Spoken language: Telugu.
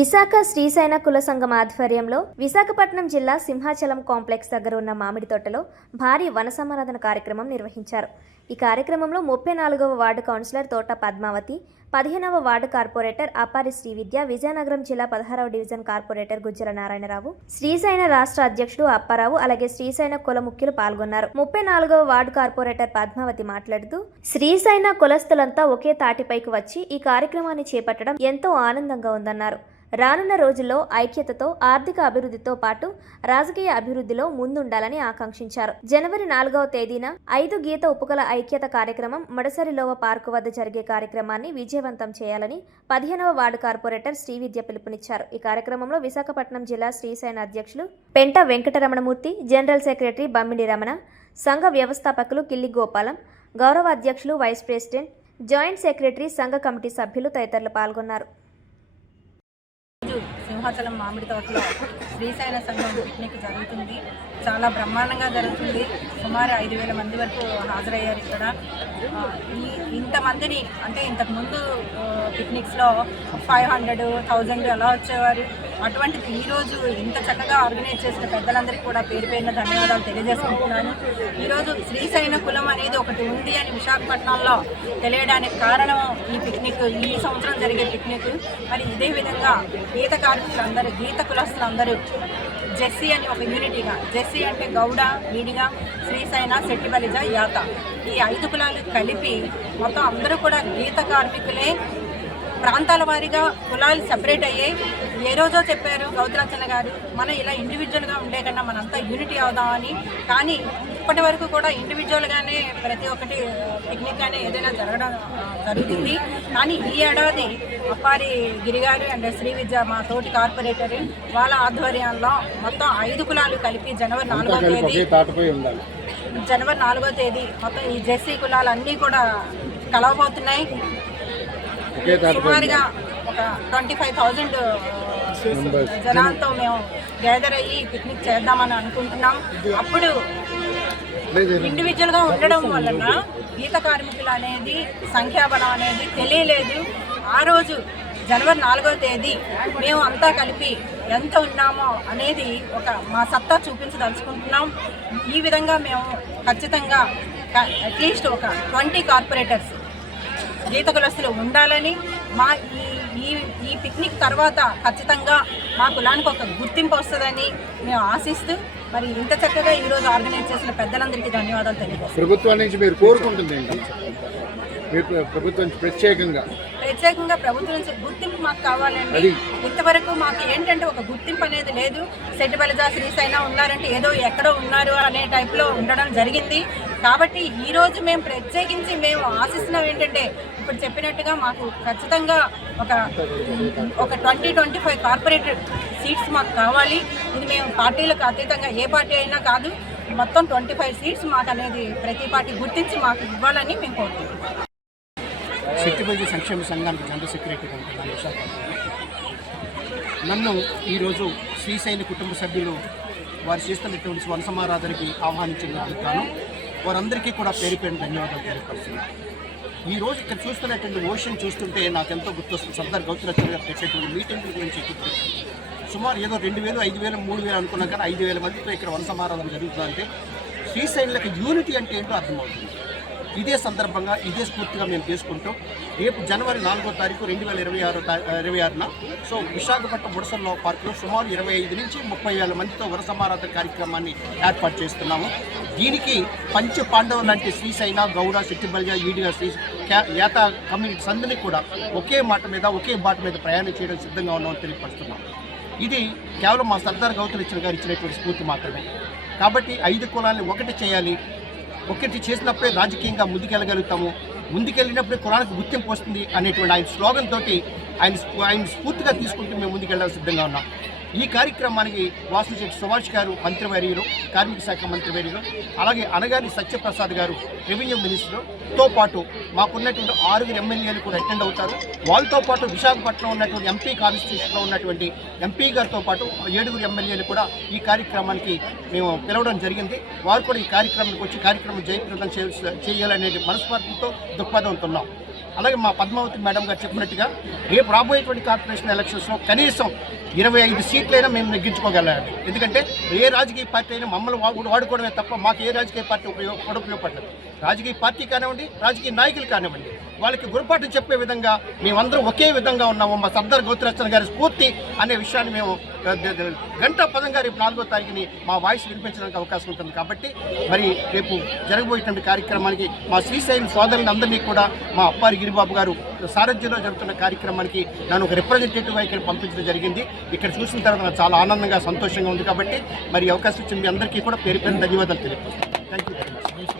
విశాఖ శ్రీశైన కుల సంఘం ఆధ్వర్యంలో విశాఖపట్నం జిల్లా సింహాచలం కాంప్లెక్స్ దగ్గర ఉన్న మామిడి తోటలో భారీ వన సంవర్ధన కార్యక్రమం నిర్వహించారు. ఈ కార్యక్రమంలో 34వ వార్డు కౌన్సిలర్ తోట పద్మావతి, 15వ వార్డు కార్పొరేటర్ అపారి శ్రీవిద్య, విజయనగరం జిల్లా 16వ డివిజన్ కార్పొరేటర్ గుజ్జల నారాయణరావు, శ్రీశైన రాష్ట్ర అధ్యక్షుడు అప్పారావు, అలాగే శ్రీశైన కుల ముఖ్యులు పాల్గొన్నారు. 34వ వార్డు కార్పొరేటర్ పద్మావతి మాట్లాడుతూ, శ్రీశైన కులస్తులంతా ఒకే తాటిపైకి వచ్చి ఈ కార్యక్రమాన్ని చేపట్టడం ఎంతో ఆనందంగా ఉందన్నారు. రానున్న రోజుల్లో ఐక్యతతో ఆర్థిక అభివృద్ధితో పాటు రాజకీయ అభివృద్ధిలో ముందుండాలని ఆకాంక్షించారు. జనవరి 4వ తేదీన 5 గీత ఉపకుల ఐక్యత కార్యక్రమం మడసరిలోవ పార్కు వద్ద జరిగే కార్యక్రమాన్ని విజయవంతం చేయాలని 15వ వార్డు కార్పొరేటర్ శ్రీవిద్య పిలుపునిచ్చారు. ఈ కార్యక్రమంలో విశాఖపట్నం జిల్లా శ్రీశైన అధ్యక్షులు పెంట వెంకటరమణమూర్తి, జనరల్ సెక్రటరీ బమ్మిడి రమణ, సంఘ వ్యవస్థాపకులు కిల్లి గోపాలం, గౌరవ అధ్యక్షులు వైస్ ప్రెసిడెంట్, జాయింట్ సెక్రటరీ, సంఘ కమిటీ సభ్యులు తదితరులు పాల్గొన్నారు. సింహాచలం మామిడి తోటలో శ్రీశైన సంఘం పిక్నిక్ జరుగుతుంది. చాలా బ్రహ్మాండంగా జరుగుతుంది. సుమారు 5,000 మంది వరకు హాజరయ్యారు. ఇక్కడ ఇంతమందిని అంటే ఇంతకుముందు పిక్నిక్స్లో 500, 1000 అలా వచ్చేవారు. అటువంటిది ఈరోజు ఇంత చక్కగా ఆర్గనైజ్ చేసిన పెద్దలందరికీ కూడా పేరు పేరున ధన్యవాదాలు తెలియజేసుకుంటున్నాను. ఈరోజు శ్రీశైన కులం అనేది ఒకటి ఉంది అని విశాఖపట్నంలో తెలియడానికి కారణం ఈ పిక్నిక్, ఈ సంవత్సరం జరిగే పిక్నిక్. మరి ఇదే విధంగా గీత కార్మికులందరూ, గీత కులస్తులందరూ జెస్సీ అని ఒక యూనిటీగా, జెస్సీ అంటే గౌడ, వీడిగా, శ్రీశైన, శెట్టిబలిజ, యాత, ఈ 5 కులాలు కలిపి మొత్తం అందరూ కూడా గీత కార్మికులే. ప్రాంతాల వారీగా కులాలు సెపరేట్ అయ్యాయి. ఏ రోజో చెప్పారు గౌతరాచన్న గారు, మనం ఇలా ఇండివిజువల్గా ఉండే కన్నా మనంతా యూనిటీ అవుదామని. కానీ ఇప్పటి వరకు కూడా ఇండివిజువల్గానే ప్రతి ఒక్కటి పిక్నిక్ కానీ ఏదైనా జరుగుతుంది. కానీ ఈ ఏడాది అప్పారి గిరిగారు అండ్ శ్రీ విద్య, మా తోటి కార్పొరేటర్, వాళ్ళ ఆధ్వర్యంలో మొత్తం 5 కులాలు కలిపి జనవరి 4వ తేదీ మొత్తం ఈ జెస్సీ కులాలన్నీ కూడా కలవబోతున్నాయి. సుమారుగా ఒక 25,000 జనాలతో మేము గ్యాదర్ అయ్యి పిక్నిక్ చేద్దామని అనుకుంటున్నాం. అప్పుడు ఇండివిజువల్గా ఉండడం వలన గీత కార్మికులు అనేది సంఖ్యాబలం అనేది తెలియలేదు. ఆ రోజు జనవరి 4వ తేదీ మేము అంతా కలిపి ఎంత ఉన్నామో అనేది ఒక మా సత్తా చూపించదలుచుకుంటున్నాం. ఈ విధంగా మేము ఖచ్చితంగా అట్లీస్ట్ ఒక 20 కార్పొరేటర్స్ గీత కులస్తులు ఉండాలని, మా ఈ పిక్నిక్ తర్వాత ఖచ్చితంగా మా కులానికి ఒక గుర్తింపు వస్తుందని మేము ఆశిస్తూ, మరి ఇంత చక్కగా ఈరోజు ఆర్గనైజ్ చేసిన పెద్దలందరికీ ధన్యవాదాలు తెలియజేస్తాం. ప్రభుత్వం నుంచి మీరు కోరుకుంటుంది ప్రభుత్వం ప్రత్యేకంగా ప్రభుత్వం నుంచి గుర్తింపు మాకు కావాలండి. ఇంతవరకు మాకు ఏంటంటే ఒక గుర్తింపు అనేది లేదు. శెట్టిబలిజ, శ్రీశైన ఉన్నారంటే ఏదో ఎక్కడో ఉన్నారు అనే టైప్లో ఉండడం జరిగింది. కాబట్టి ఈరోజు మేము ప్రత్యేకించి మేము ఆశిస్తున్నాం ఏంటంటే, ఇప్పుడు చెప్పినట్టుగా మాకు ఖచ్చితంగా ఒక 20-25 కార్పొరేటర్ సీట్స్ మాకు కావాలి. ఇది మేము పార్టీలకు అతీతంగా ఏ పార్టీ అయినా కాదు, మొత్తం 25 సీట్స్ మాకు అనేది ప్రతి పార్టీ గుర్తించి మాకు ఇవ్వాలని మేము కోరుకుంటున్నాం. శెట్టిబలిజ సంక్షేమ సంఘానికి జనరల్ సెక్రటరీగా ఉంటున్నాను విశాఖపట్నంలో. నన్ను ఈరోజు శ్రీశైన కుటుంబ సభ్యులు వారు చేస్తున్నటువంటి వన సమారాధనకి ఆహ్వానించగలుగుతాను. వారందరికీ కూడా పేరు పేరున ధన్యవాదాలు తెలియపరుస్తున్నాను. ఈరోజు ఇక్కడ చూస్తున్నటువంటి ఓషన్ చూస్తుంటే నాకు ఎంతో గుర్తొస్తుంది. సర్దార్ గౌతరాచరణ గారు పెట్టేటువంటి మీటింగ్ల గురించి గుర్తొస్తుంది. సుమారు ఏదో 2,000, 5,000, 3,000 అనుకున్నాం, కానీ 5,000 మందితో ఇక్కడ వన సమారాధన జరుగుతుందంటే శ్రీశైనులకు యూనిటీ అంటే ఏంటో అర్థమవుతుంది. ఇదే సందర్భంగా ఇదే స్ఫూర్తిగా మేము చేసుకుంటూ రేపు జనవరి 4వ తారీఖు 2026న సో విశాఖపట్నం ముడసల్లో పార్కులో సుమారు 25 నుంచి 30,000 మందితో వన సమారాధన కార్యక్రమాన్ని ఏర్పాటు చేస్తున్నాము. దీనికి పంచ పాండవులు లాంటి శ్రీశైన, గౌడ, శెట్టిబలిజ, ఈడిగా, యాత కమ్యూనిటీస్ అందరినీ కూడా ఒకే మాట మీద, ఒకే బాట మీద ప్రయాణం చేయడం సిద్ధంగా ఉన్నామని తెలియపరుస్తున్నాం. ఇది కేవలం మా సర్దార్ గౌతరాచరణ గారు ఇచ్చినటువంటి స్ఫూర్తి మాత్రమే. కాబట్టి 5 కులాలని ఒకటి చేయాలి. ఒకటి చేసినప్పుడే రాజకీయంగా ముందుకెళ్ళగలుగుతాము. ముందుకెళ్ళినప్పుడే కులానికి గుర్తింపు వస్తుంది అనేటువంటి ఆయన స్లోగన్ తోటి ఆయన స్ఫూర్తిగా తీసుకుంటూ మేము ముందుకెళ్ళాలని సిద్ధంగా ఉన్నాం. ఈ కార్యక్రమానికి వాసుశెట్టి సుభాష్ గారు మంత్రివర్యులు, కార్మిక శాఖ మంత్రివర్యులు, అలాగే అనగాని సత్యప్రసాద్ గారు రెవెన్యూ మినిస్టర్తో పాటు మాకున్నటువంటి 6 ఎమ్మెల్యేలు కూడా అటెండ్ అవుతారు. వాళ్ళతో పాటు విశాఖపట్నం ఉన్నటువంటి ఎంపీ కాన్స్టిట్యూషన్లో ఉన్నటువంటి ఎంపీ గారితో పాటు 7 ఎమ్మెల్యేలు కూడా ఈ కార్యక్రమానికి మేము పిలవడం జరిగింది. వారు కూడా ఈ కార్యక్రమానికి వచ్చి కార్యక్రమం జయప్రదం చేయాలనే మనస్ఫూర్తితో దృక్పథంతో ఉన్నాం. అలాగే మా పద్మావతి మేడం గారు చెప్పినట్టుగా రేపు రాబోయేటువంటి కార్పొరేషన్ ఎలక్షన్స్లో కనీసం 25 సీట్లైనా మేము నెగ్గించుకోగలగాలి. ఎందుకంటే ఏ రాజకీయ పార్టీ అయినా మమ్మల్ని వాడుకోవడమే తప్ప మాకు ఏ రాజకీయ పార్టీ ఉపయోగపడలేదు. రాజకీయ పార్టీ కానివ్వండి, రాజకీయ నాయకులు కానివ్వండి, వాళ్ళకి గురపాటు చెప్పే విధంగా మేమందరం ఒకే విధంగా ఉన్నాము. మా సర్దార్ గౌతరచంద్ర గారి స్ఫూర్తి అనే విషయాన్ని మేము గంటా పదంగా రేపు 4వ తారీఖుని మా వాయిస్ వినిపించడానికి అవకాశం ఉంటుంది. కాబట్టి మరి రేపు జరగబోయేటువంటి కార్యక్రమానికి మా శ్రీశైలం సోదరులందరినీ కూడా మా అప్పారి గిరిబాబు గారు సారథ్యంలో జరుగుతున్న కార్యక్రమానికి నన్ను ఒక రిప్రజెంటేటివ్గా ఇక్కడ పంపించడం జరిగింది. ఇక్కడ చూసిన తర్వాత నాకు చాలా ఆనందంగా సంతోషంగా ఉంది. కాబట్టి మరి అవకాశం ఇచ్చిన మీ అందరికీ కూడా పేరు ధన్యవాదాలు తెలియజేస్తాను. Thank you very much.